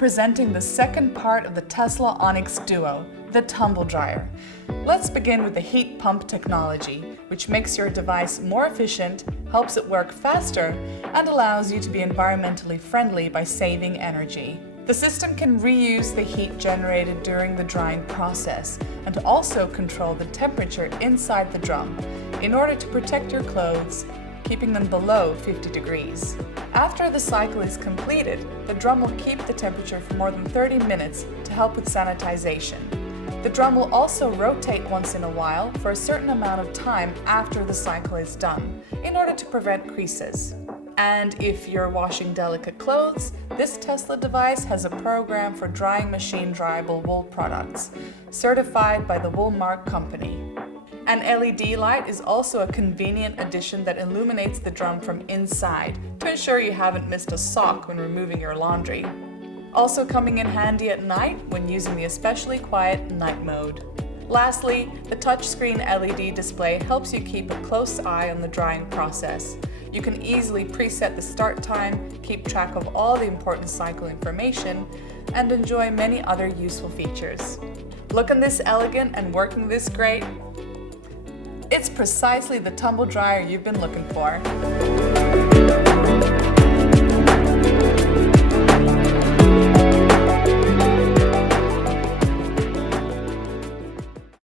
presenting the second part of the Tesla Onyx Duo, the tumble dryer. Let's begin with the heat pump technology, which makes your device more efficient, helps it work faster, and allows you to be environmentally friendly by saving energy. The system can reuse the heat generated during the drying process and also control the temperature inside the drum in order to protect your clothes, keeping them below 50 degrees. After the cycle is completed, the drum will keep the temperature for more than 30 minutes to help with sanitization. The drum will also rotate once in a while for a certain amount of time after the cycle is done, in order to prevent creases. And if you're washing delicate clothes, this Tesla device has a program for drying machine dryable wool products, certified by the Woolmark company. An LED light is also a convenient addition that illuminates the drum from inside to ensure you haven't missed a sock when removing your laundry. Also coming in handy at night when using the especially quiet night mode. Lastly, the touchscreen LED display helps you keep a close eye on the drying process. You can easily preset the start time, keep track of all the important cycle information, and enjoy many other useful features. Looking this elegant and working this great? It's precisely the tumble dryer you've been looking for.